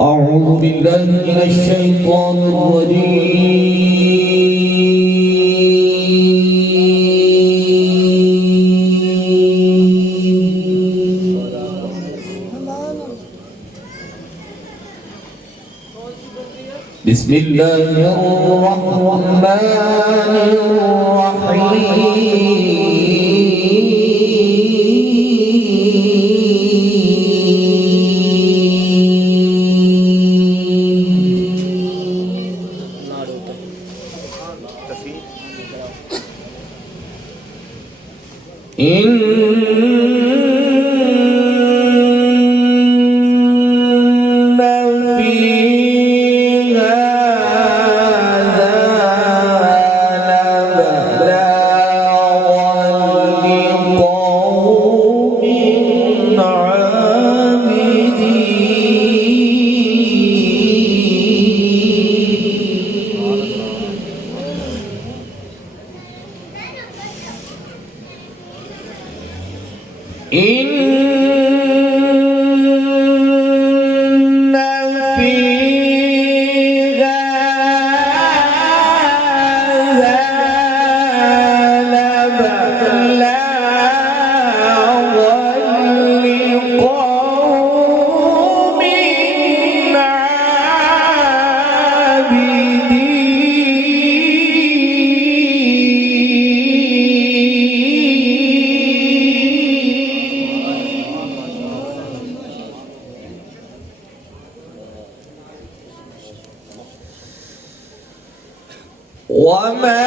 أعوذ بالله من الشيطان الرجيم. بسم الله الرحمن الرحيم. إن في هذا لبلاغا لقوم عابدين. إن في هذا لبلاغا لقوم وما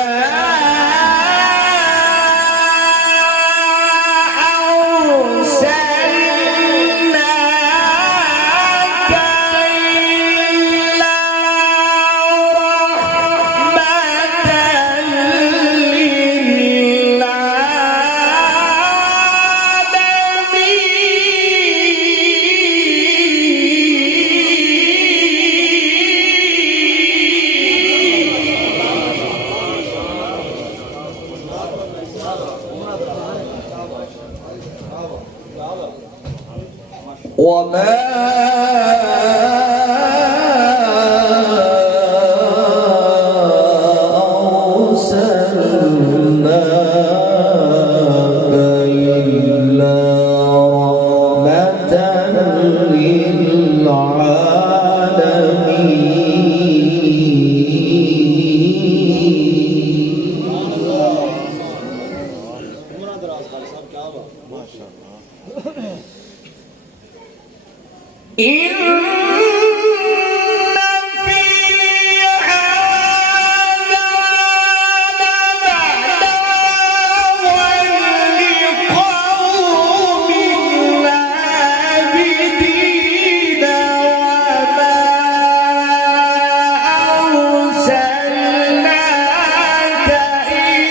أرسلناك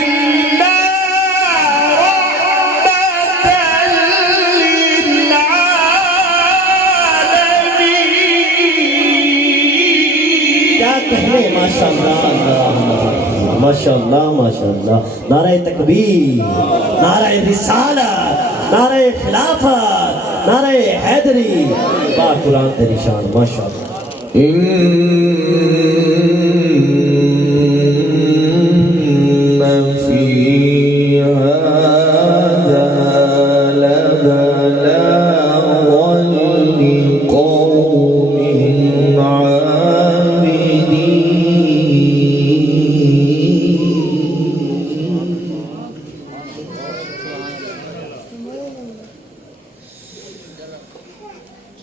إلا माशाअल्लाह माशाअल्लाह। नारे तकबीर, नारे रिसाला, नारे खिलाफत, नारे हैदरी। बा कुरान तेरी शान माशाअल्लाह। إن في هذا لبلاغا لقوم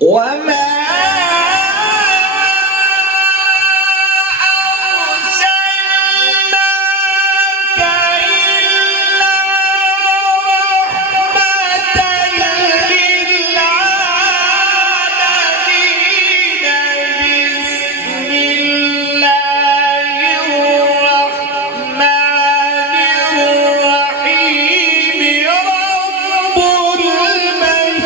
وما أرسلناك إلا رحمة للعالمين. بسم الله الرحمن الرحيم. رب المشرقين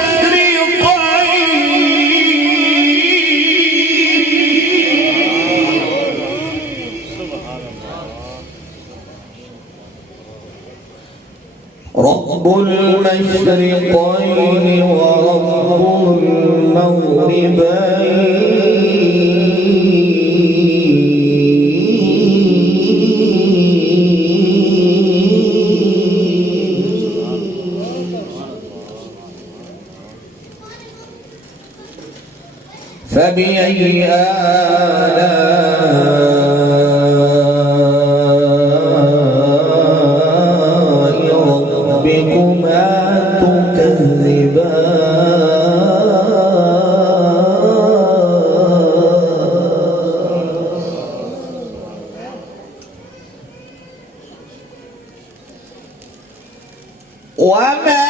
رب المشرقين ورب المغربين. فبأي آلاء ربكما تكذبان وما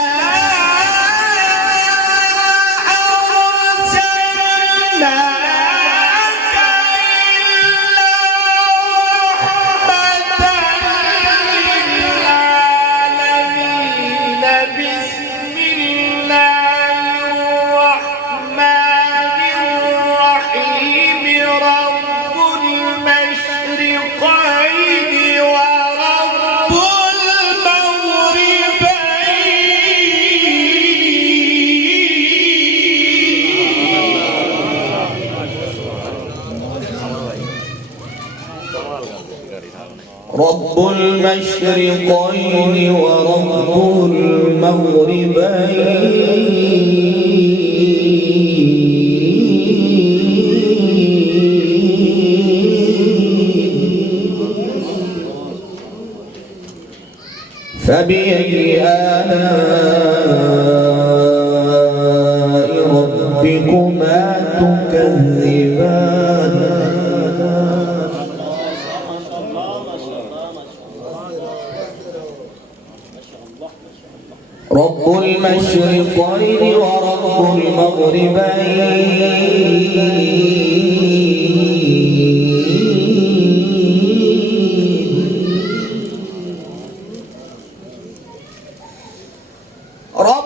رب المشرقين ورب المغربين فبأي آلاء ربكما تكذبان رب المشرقين ورب المغربين رب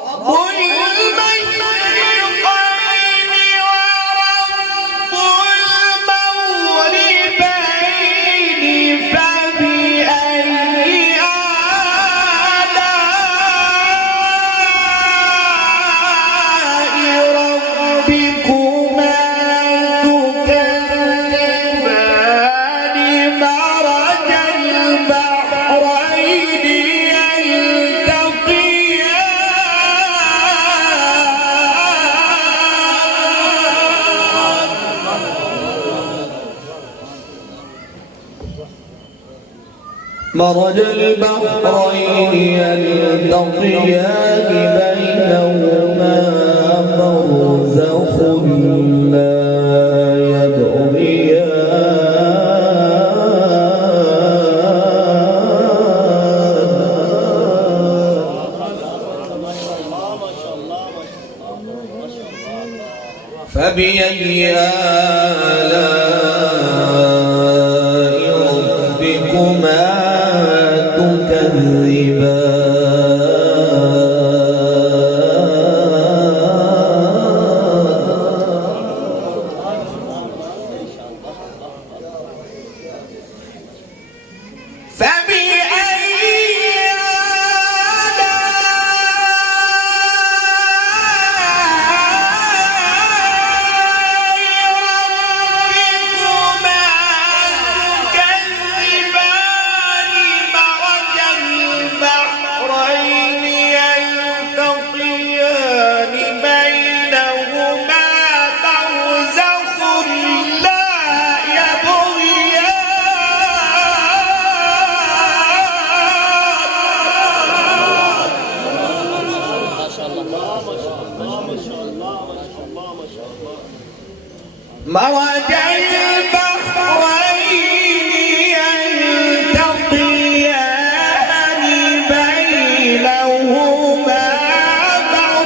مرج البحرين يلتقيان بينهما برزخ لا يبغيان فبأي آلاء ربكما مرج البحرين يلتقيان بينهما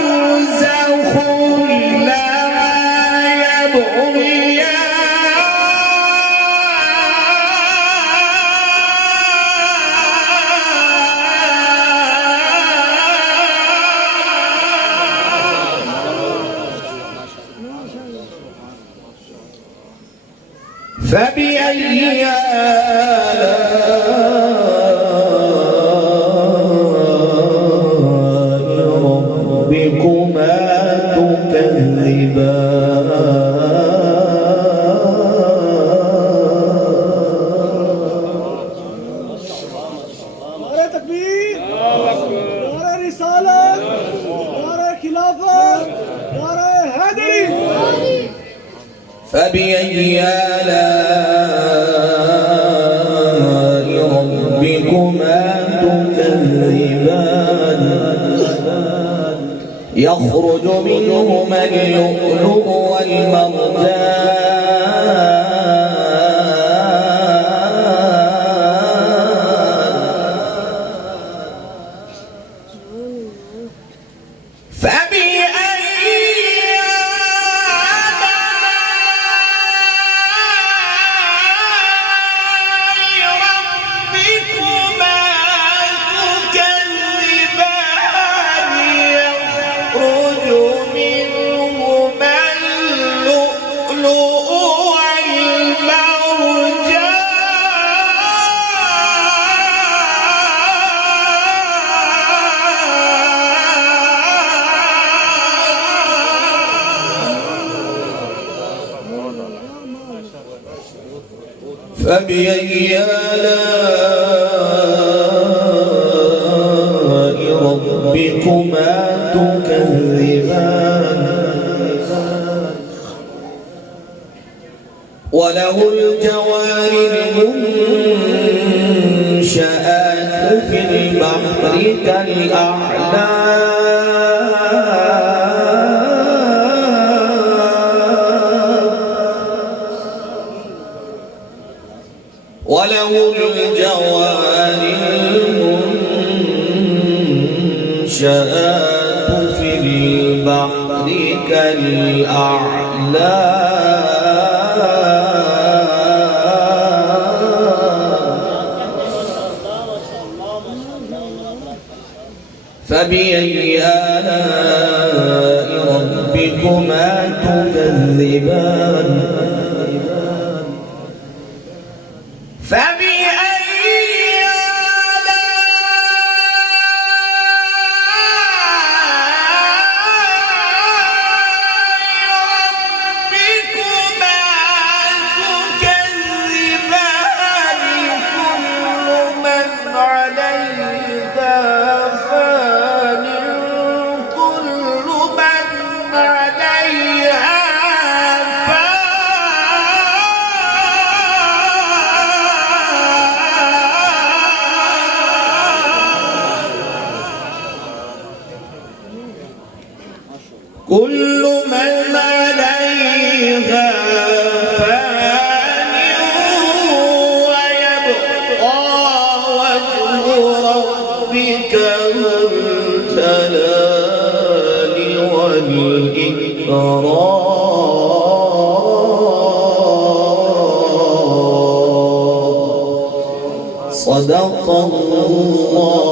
برزخ لا يبغيان فبأي آلاء ربكما تكذبان نعرہ تکبیر، نعرہ رسالت، نعرہ خلافت، نعرہ حیدری فبأي آلاء ربكما تكذبان يخرج منهما اللؤلؤ والمرجان فبأي آلاء ربكما تكذبان وله الجوار المنشآت في البحر كالأعلام وله الجوار المنشآت في البحر كالأعلام فبأي آلاء ربكما تكذبان كل من عليها فان ويبقى وجه ربك ذو الجلال والإكرام صدق الله